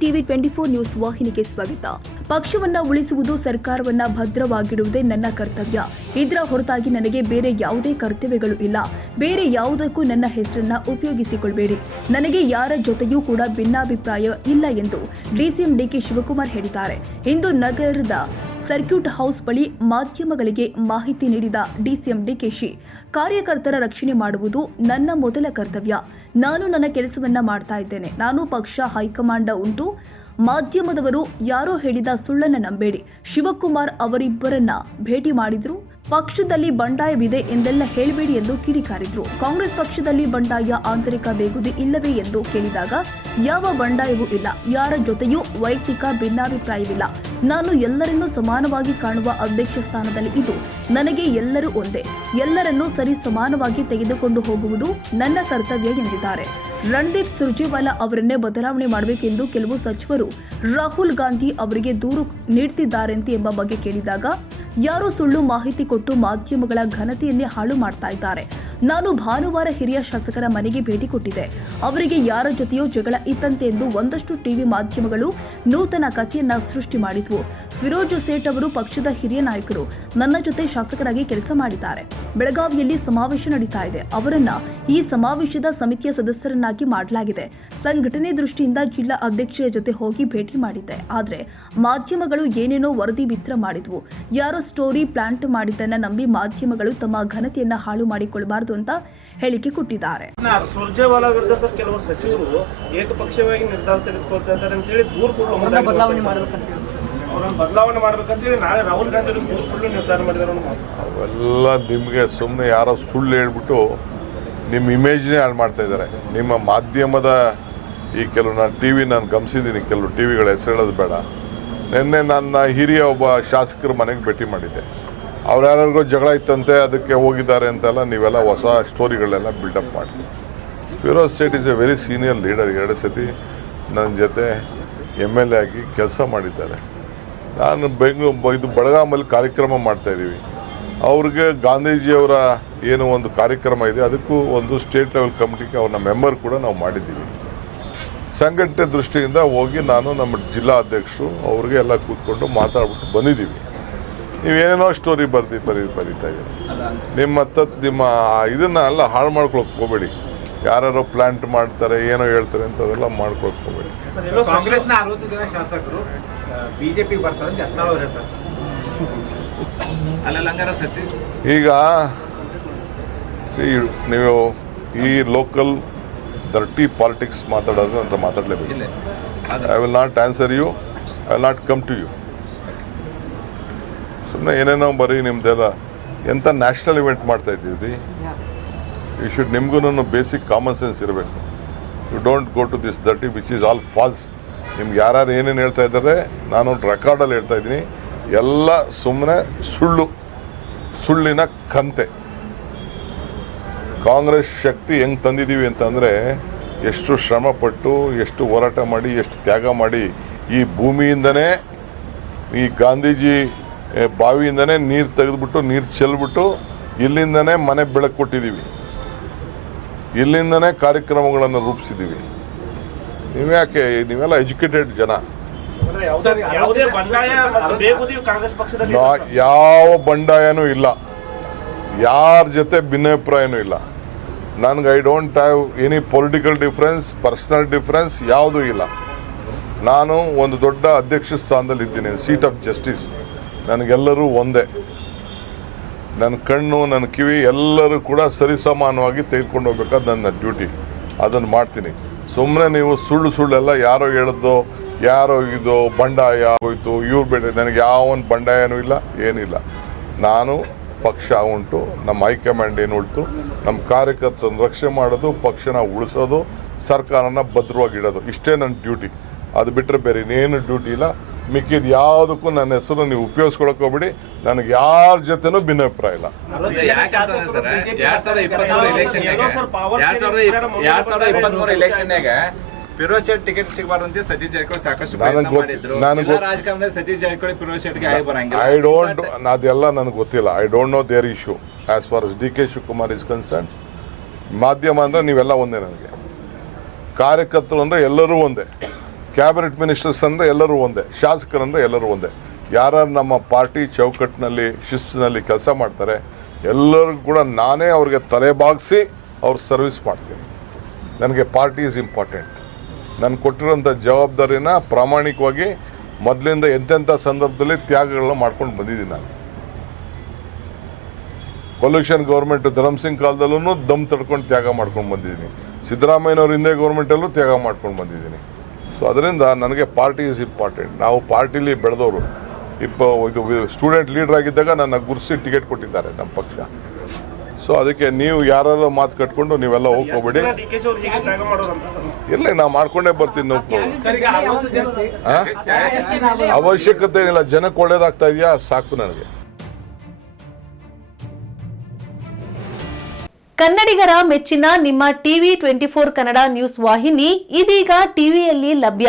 TV twenty four news ವಾಹಿನಿಗೆ ಸ್ವಾಗತ. ಪಕ್ಷವನ್ನ ಉಳಿಸುವುದು ಸರ್ಕಾರವನ್ನ ಭದ್ರವಾಗಿಡುವುದೇ ನನ್ನ ಕರ್ತವ್ಯ. ಇದರ ಹೊರತಾಗಿ ನನಗೆ ಬೇರೆ ಯಾವುದೇ ಕರ್ತವ್ಯಗಳು ಇಲ್ಲ. ಬೇರೆ ಯಾವುದಕ್ಕೂ ನನ್ನ ಹೆಸರನ್ನ ಉಪಯೋಗಿಸಿಕೊಳ್ಬೇಡಿ. ನನಗೆ ಯಾರ ಜೊತೆಯೂ ಕೂಡ ಭಿನ್ನಾಭಿಪ್ರಾಯ ಇಲ್ಲ ಎಂದು ಡಿಸಿಎಂ ಡಿಕೆ ಶಿವಕುಮಾರ್ ಹೇಳಿದ್ದಾರೆ. ಇಂದು ನಗರದ ಸರ್ಕ್ಯೂಟ್ ಹೌಸ್ ಬಳಿ ಮಾಧ್ಯಮಗಳಿಗೆ ಮಾಹಿತಿ ನೀಡಿದ ಡಿಸಿಎಂ ಡಿಕೆಶಿ ಕಾರ್ಯಕರ್ತರ ರಕ್ಷಣೆ ಮಾಡುವುದು ನನ್ನ ಮೊದಲ ಕರ್ತವ್ಯ. ನಾನು ನನ್ನ ಕೆಲಸವನ್ನ ಮಾಡ್ತಾ ಇದ್ದೇನೆ. ನಾನು ಪಕ್ಷ, ಹೈಕಮಾಂಡ ಉಂಟು. ಮಾಧ್ಯಮದವರು ಯಾರೋ ಹೇಳಿದ ಸುಳ್ಳನ್ನ ನಂಬೇಡಿ. ಶಿವಕುಮಾರ್ ಅವರಿಬ್ಬರನ್ನ ಭೇಟಿ ಮಾಡಿದ್ರು. ಪಕ್ಷದಲ್ಲಿ ಬಂಡಾಯವಿದೆ ಎಂದೆಲ್ಲ ಹೇಳಬೇಡಿ ಎಂದು ಕಿಡಿಕಾರಿದ್ರು. ಕಾಂಗ್ರೆಸ್ ಪಕ್ಷದಲ್ಲಿ ಬಂಡಾಯ ಆಂತರಿಕ ಬೇಗುದಿ ಇಲ್ಲವೇ ಎಂದು ಕೇಳಿದಾಗ, ಯಾವ ಬಂಡಾಯವೂ ಇಲ್ಲ. ಯಾರ ಜೊತೆಯೂ ವೈಯಕ್ತಿಕ ಭಿನ್ನಾಭಿಪ್ರಾಯವಿಲ್ಲ. ನಾನು ಎಲ್ಲರನ್ನೂ ಸಮಾನವಾಗಿ ಕಾಣುವ ಅಧ್ಯಕ್ಷ ಸ್ಥಾನದಲ್ಲಿ ಇದು ನನಗೆ ಎಲ್ಲರೂ ಒಂದೇ. ಎಲ್ಲರನ್ನೂ ಸರಿ ಸಮಾನವಾಗಿ ತೆಗೆದುಕೊಂಡು ಹೋಗುವುದು ನನ್ನ ಕರ್ತವ್ಯ ಎಂದಿದ್ದಾರೆ. ರಣದೀಪ್ ಸುರ್ಜೇವಾಲಾ ಅವರನ್ನೇ ಬದಲಾವಣೆ ಮಾಡಬೇಕೆಂದು ಕೆಲವು ಸಚಿವರು ರಾಹುಲ್ ಗಾಂಧಿ ಅವರಿಗೆ ದೂರು ನೀಡ್ತಿದ್ದಾರೆಂತೆ ಎಂಬ ಬಗ್ಗೆ ಕೇಳಿದಾಗ, ಯಾರು ಸುಳ್ಳು ಮಾಹಿತಿ ಕೊಟ್ಟು ಮಾಧ್ಯಮಗಳ ಘನತೆಯನ್ನೇ ಹಾಳು ಮಾಡ್ತಾ ಇದ್ದಾರೆ. ನಾನು ಭಾನುವಾರ ಹಿರಿಯ ಶಾಸಕರ ಮನೆಗೆ ಭೇಟಿ ಕೊಟ್ಟಿದೆ ಅವರಿಗೆ ಯಾರ ಜೊತೆಯೋ ಜಗಳ ಇತ್ತಂತೆ ಎಂದು ಒಂದಷ್ಟು ಟಿವಿ ಮಾಧ್ಯಮಗಳು ನೂತನ ಕಥೆಯನ್ನ ಸೃಷ್ಟಿ ಮಾಡಿದ್ವು. ಫಿರೋಜ್ ಸೇಠ್ ಅವರು ಪಕ್ಷದ ಹಿರಿಯ ನಾಯಕರು. ನನ್ನ ಜೊತೆ ಶಾಸಕರಾಗಿ ಕೆಲಸ ಮಾಡಿದ್ದಾರೆ. ಬೆಳಗಾವಿಯಲ್ಲಿ ಸಮಾವೇಶ ನಡೀತಾ ಇದೆ. ಅವರನ್ನ ಈ ಸಮಾವೇಶದ ಸಮಿತಿಯ ಸದಸ್ಯರನ್ನಾಗಿ ಮಾಡಲಾಗಿದೆ. ಸಂಘಟನೆ ದೃಷ್ಟಿಯಿಂದ ಜಿಲ್ಲಾ ಅಧ್ಯಕ್ಷರ ಜೊತೆ ಹೋಗಿ ಭೇಟಿ ಮಾಡಿದ್ದೆ. ಆದರೆ ಮಾಧ್ಯಮಗಳು ಏನೇನೋ ವರದಿ ಬಿತ್ತರ ಮಾಡಿದ್ವು. ಯಾರೋ ಸ್ಟೋರಿ ಪ್ಲಾಂಟ್ ಮಾಡಿದ್ದನ್ನ ನಂಬಿ ಮಾಧ್ಯಮಗಳು ತಮ್ಮ ಘನತೆಯನ್ನ ಹಾಳು ಮಾಡಿಕೊಳ್ಳಬಾರದು ಅಂತ ಹೇಳಿಕೆ ಕೊಟ್ಟಿದ್ದಾರೆ. ಸುರ್ಜೇವಾಲಾ ವಿರುದ್ಧ ಸರ್ ಕೆಲವು ಸಚಿವರು ಏಕಪಕ್ಷವಾಗಿ ನಿರ್ಧಾರ ತೆಗೆದುಕೊಳ್ತಾರೆ ಅಂತ ಹೇಳಿ ದೂರು ಅವ್ರನ್ನ ಬದಲಾವಣೆ ಮಾಡಬೇಕಂತ ಅವ್ರನ್ನ ಬದಲಾವಣೆ ಮಾಡ್ಬೇಕಂತ ಹೇಳಿ ನಾಳೆ ರಾಹುಲ್ ಗಾಂಧಿ ದೂರು ಕೊಟ್ಟು ನಿರ್ಧಾರ ಮಾಡಿದಾರೆ. ಅವೆಲ್ಲ ನಿಮಗೆ ಸುಮ್ಮನೆ ಯಾರೋ ಸುಳ್ಳು ಹೇಳ್ಬಿಟ್ಟು ನಿಮ್ಮ ಇಮೇಜ್ನೇ ಹಾಳು ಮಾಡ್ತಾ ಇದ್ದಾರೆ. ನಿಮ್ಮ ಮಾಧ್ಯಮದ ಈ ಕೆಲವು ನಾನು ಟಿ ವಿ ನಾನು ಗಮನಿಸಿದ್ದೀನಿ ಕೆಲವು ಟಿ ವಿಗಳ ಹೆಸರು ಹೇಳೋದು ಬೇಡ. ನಿನ್ನೆ ನನ್ನ ಹಿರಿಯ ಒಬ್ಬ ಶಾಸಕರ ಮನೆಗೆ ಭೇಟಿ ಮಾಡಿದ್ದೆ. ಅವ್ರು ಯಾರ್ಯಾರಿಗೋ ಜಗಳ ಇತ್ತಂತೆ, ಅದಕ್ಕೆ ಹೋಗಿದ್ದಾರೆ ಅಂತೆಲ್ಲ ನೀವೆಲ್ಲ ಹೊಸ ಸ್ಟೋರಿಗಳೆಲ್ಲ ಬಿಲ್ಡಪ್ ಮಾಡ್ತೀವಿ Firoz Sait is a very senior leader ಎರಡು ಸತಿ ನನ್ನ ಜೊತೆ ಎಂ ಎಲ್ ಎ ಆಗಿ ಕೆಲಸ ಮಾಡಿದ್ದಾರೆ. ನಾನು ಬೆಂಗಳೂರು, ಇದು ಬೆಳಗಾಮಲ್ಲಿ ಕಾರ್ಯಕ್ರಮ ಮಾಡ್ತಾ ಇದ್ದೀವಿ. ಅವ್ರಿಗೆ ಗಾಂಧೀಜಿಯವರ ಏನು ಒಂದು ಕಾರ್ಯಕ್ರಮ ಇದೆ, ಅದಕ್ಕೂ ಒಂದು ಸ್ಟೇಟ್ ಲೆವೆಲ್ ಕಮಿಟಿಗೆ ಅವ್ರನ್ನ ಮೆಂಬರ್ ಕೂಡ ನಾವು ಮಾಡಿದ್ದೀವಿ. ಸಂಘಟನೆ ದೃಷ್ಟಿಯಿಂದ ಹೋಗಿ ನಾನು ನಮ್ಮ ಜಿಲ್ಲಾ ಅಧ್ಯಕ್ಷರು ಅವ್ರಿಗೆ ಎಲ್ಲ ಕೂತ್ಕೊಂಡು ಮಾತಾಡ್ಬಿಟ್ಟು ಬಂದಿದ್ದೀವಿ. ನೀವೇನೇನೋ ಸ್ಟೋರಿ ಬರ್ದಿ, ಬರೀ, ಬರೀತಾ ಇದ್ದೀರಿ. ನಿಮ್ಮ ತತ್, ನಿಮ್ಮ ಇದನ್ನ ಎಲ್ಲ ಹಾಳು ಮಾಡ್ಕೊಳಕ್ಕೆ ಹೋಗಬೇಡಿ. ಯಾರು ಪ್ಲಾಂಟ್ ಮಾಡ್ತಾರೆ, ಏನೋ ಹೇಳ್ತಾರೆ ಅಂತ ಅದೆಲ್ಲ ಮಾಡ್ಕೊಳಕ್ಕೆ ಹೋಗಬೇಡಿ ಜನ ಶಾಸಕರು ಬಿಜೆಪಿ ಬರ್ತಾರೆ ಈಗ ನೀವು ಈ ಲೋಕಲ್ ದರ್ಟಿ ಪಾಲಿಟಿಕ್ಸ್ ಮಾತಾಡೋದು ಅಂತ ಮಾತಾಡಲೇಬೇಕು I will not answer you I will not come to you ಸುಮ್ಮನೆ ಏನೇನೋ ಬರೀ ನಿಮ್ದೆಲ್ಲ ಎಂಥ ನ್ಯಾಷನಲ್ ಇವೆಂಟ್ ಮಾಡ್ತಾ ಇದ್ದೀವಿ ಯು ಶುಡ್ ನಿಮ್ಗೂ ಬೇಸಿಕ್ ಕಾಮನ್ ಸೆನ್ಸ್ ಇರಬೇಕು. You don't go to this dirty which is all false ನಿಮ್ಗೆ ಯಾರ್ಯಾರು ಏನೇನು ಹೇಳ್ತಾ ಇದ್ದಾರೆ ನಾನು ರೆಕಾರ್ಡಲ್ಲಿ ಹೇಳ್ತಾ ಇದ್ದೀನಿ. ಎಲ್ಲ ಸುಮ್ಮನೆ ಸುಳ್ಳು, ಸುಳ್ಳಿನ ಕಂತೆ. ಕಾಂಗ್ರೆಸ್ ಶಕ್ತಿ ಹೆಂಗ್ ತಂದಿದ್ದೀವಿ ಅಂತಂದರೆ ಎಷ್ಟು ಶ್ರಮಪಟ್ಟು, ಎಷ್ಟು ಹೋರಾಟ ಮಾಡಿ, ಎಷ್ಟು ತ್ಯಾಗ ಮಾಡಿ, ಈ ಭೂಮಿಯಿಂದನೇ, ಈ ಗಾಂಧೀಜಿ ಬಾವಿಯಿಂದನೇ ನೀರು ತೆಗೆದುಬಿಟ್ಟು, ನೀರು ಚೆಲ್ಬಿಟ್ಟು ಇಲ್ಲಿಂದನೇ ಮನೆ ಬೆಳಕು ಕೊಟ್ಟಿದ್ದೀವಿ ಇಲ್ಲಿಂದನೇ ಕಾರ್ಯಕ್ರಮಗಳನ್ನು ರೂಪಿಸಿದ್ದೀವಿ ನೀವ್ಯಾಕೆ, ನೀವೆಲ್ಲ ಎಜುಕೇಟೆಡ್ ಜನ? ಯಾವುದೇ ಬಂಡಾಯ ಕಾಂಗ್ರೆಸ್ ಪಕ್ಷದಲ್ಲಿ ಯಾವ ಬಂಡಾಯನೂ ಇಲ್ಲ. ಯಾರ ಜೊತೆ ಭಿನ್ನಾಭಿಪ್ರಾಯನೂ ಇಲ್ಲ. ನನಗೆ I don't have any political difference personal difference ಯಾವುದೂ ಇಲ್ಲ. ನಾನು ಒಂದು ದೊಡ್ಡ ಅಧ್ಯಕ್ಷ ಸ್ಥಾನದಲ್ಲಿ ಇದ್ದೀನಿ ಸೀಟ್ ಆಫ್ ಜಸ್ಟಿಸ್ ನನಗೆಲ್ಲರೂ ಒಂದೇ. ನನ್ನ ಕಣ್ಣು ನನ್ನ ಕಿವಿ ಎಲ್ಲರೂ ಕೂಡ ಸರಿಸಮಾನವಾಗಿ ತೆಗೆದುಕೊಂಡು ಹೋಗ್ಬೇಕಾದ ನನ್ನ ಡ್ಯೂಟಿ ಅದನ್ನು ಮಾಡ್ತೀನಿ. ಸುಮ್ಮನೆ ನೀವು ಸುಳ್ಳು ಸುಳ್ಳೆಲ್ಲ ಯಾರೋ ಹೇಳಿದ್ದು ಯಾರೋ ಇದು ಬಂಡಾಯ ಹೋಯ್ತು ಇವ್ರು ಬೇಡ ನನಗೆ ಯಾವೊಂದು ಬಂಡಾಯನೂ ಇಲ್ಲ ಏನಿಲ್ಲ. ನಾನು ಪಕ್ಷ ಉಂಟು ನಮ್ಮ ಹೈಕಮಾಂಡ್ ಏನು ಉಳ್ತು ನಮ್ಮ ಕಾರ್ಯಕರ್ತನ ರಕ್ಷಣೆ ಮಾಡೋದು ಪಕ್ಷನ ಉಳಿಸೋದು ಸರ್ಕಾರನ ಭದ್ರವಾಗಿಡೋದು ಇಷ್ಟೇ ನನ್ನ ಡ್ಯೂಟಿ. ಅದು ಬಿಟ್ಟರೆ ಬೇರೆ ಇನ್ನೇನು ಡ್ಯೂಟಿ ಇಲ್ಲ. ಮಿಕ್ಕಿದ ಯಾವುದಕ್ಕೂ ನನ್ನ ಹೆಸರು ನೀವು ಉಪಯೋಗಿಸ್ಕೊಳಕ್ಕೆ ಹೋಗ್ಬಿಡಿ. ನನಗೆ ಯಾರ ಜೊತೆನೂ ಭಿನ್ನಾಭಿಪ್ರಾಯ ಇಲ್ಲ. ಎರಡ್ ಸಾವಿರದ ಇಪ್ಪತ್ಮೂರು power ಎರಡ್ ಸಾವಿರದ ಇಪ್ಪತ್ಮೂರು. ಫಿರೋಜ್ ಶೆಟ್ ಟಿಕೆಟ್ ಸಿಗಬಾರ್ದು ಅಂತ ಸತೀಶ್ ಜಾರಕಿಹೊಳಿ ಸಾಕಷ್ಟು ಪ್ರಯತ್ನ ಮಾಡಿದ್ರು. ರಾಜಕಾರಣದಲ್ಲಿ ಸತೀಶ್ ಜಾರಕಿಹೊಳಿ ಫಿರೋಜ್ ಶೆಟ್ಗೆ ಆಗಿ ಬರಂಗಿಲ್ಲ. ಐ ಡೋಂಟ್ ಅದೆಲ್ಲ ನನಗೆ ಗೊತ್ತಿಲ್ಲ. I don't know their issue as far D K Shivakumar is concern ಮಾಧ್ಯಮ ಅಂದರೆ ನೀವೆಲ್ಲ ಒಂದೇ ನನಗೆ. ಕಾರ್ಯಕರ್ತರು ಅಂದರೆ ಎಲ್ಲರೂ ಒಂದೇ. ಕ್ಯಾಬಿನೆಟ್ ಮಿನಿಸ್ಟರ್ಸ್ ಅಂದರೆ ಎಲ್ಲರೂ ಒಂದೇ. ಶಾಸಕರಂದರೆ ಎಲ್ಲರೂ ಒಂದೇ. ಯಾರು ನಮ್ಮ ಪಾರ್ಟಿ ಚೌಕಟ್ಟಿನಲ್ಲಿ ಶಿಸ್ತಿನಲ್ಲಿ ಕೆಲಸ ಮಾಡ್ತಾರೆ ಎಲ್ಲರಿಗೂ ಕೂಡ ನಾನೇ ಅವ್ರಿಗೆ ತಲೆ ಬಾಗಿಸಿ ಅವ್ರ ಸರ್ವಿಸ್ ಮಾಡ್ತೀನಿ. ನನಗೆ ಪಾರ್ಟಿ ಈಸ್ ಇಂಪಾರ್ಟೆಂಟ್ ನಾನು ಕೊಟ್ಟಿರೋಂಥ ಜವಾಬ್ದಾರಿನ ಪ್ರಾಮಾಣಿಕವಾಗಿ ಮೊದಲಿಂದ ಎಂತೆಂಥ ಸಂದರ್ಭದಲ್ಲಿ ತ್ಯಾಗಗಳನ್ನ ಮಾಡ್ಕೊಂಡು ಬಂದಿದ್ದೀನಿ ನಾನು. ಪೊಲ್ಯೂಷನ್ ಗೌರ್ಮೆಂಟ್ ಧರ್ಮಸಿಂಗ್ ಕಾಲದಲ್ಲೂ ದಮ್ ತಡ್ಕೊಂಡು ತ್ಯಾಗ ಮಾಡ್ಕೊಂಡು ಬಂದಿದ್ದೀನಿ. ಸಿದ್ದರಾಮಯ್ಯನವ್ರ ಹಿಂದೆ ಗೌರ್ಮೆಂಟಲ್ಲೂ ತ್ಯಾಗ ಮಾಡ್ಕೊಂಡು ಬಂದಿದ್ದೀನಿ. ಸೊ ಅದರಿಂದ ನನಗೆ ಪಾರ್ಟಿ ಈಸ್ ಇಂಪಾರ್ಟೆಂಟ್ ನಾವು ಪಾರ್ಟಿಲಿ ಬೆಳೆದವರು. ಇಪ್ಪ, ಇದು ಸ್ಟೂಡೆಂಟ್ ಲೀಡರ್ ಆಗಿದ್ದಾಗ ನನ್ನ ಗುರುಸಿ ಟಿಕೆಟ್ ಕೊಟ್ಟಿದ್ದಾರೆ ನಮ್ಮ ಪಕ್ಷ. ಸೊ ಅದಕ್ಕೆ ನೀವು ಯಾರೆಲ್ಲ ಮಾತು ಕಟ್ಕೊಂಡು ನೀವೆಲ್ಲ ಹೋಗ್ಕೋಬೇಡಿ. ಇಲ್ಲ ನಾ ಮಾಡ್ಕೊಂಡೇ ಬರ್ತೀನಿ ನಾವು. ಸರ್ ಈಗ ಆ? ಅವಶ್ಯಕತೆ ಏನಿಲ್ಲ ಜನಕ್ಕೆ ಒಳ್ಳೇದಾಗ್ತಾ ಇದೆಯಾ? ಸಾಕು ನನಗೆ. ಕನ್ನಡಿಗರ ಮೆಚ್ಚಿನ ನಿಮ್ಮ TV twenty four Kannada news ವಾಹಿನಿ ಇದೀಗ ಟಿವಿಯಲ್ಲಿ ಲಭ್ಯ.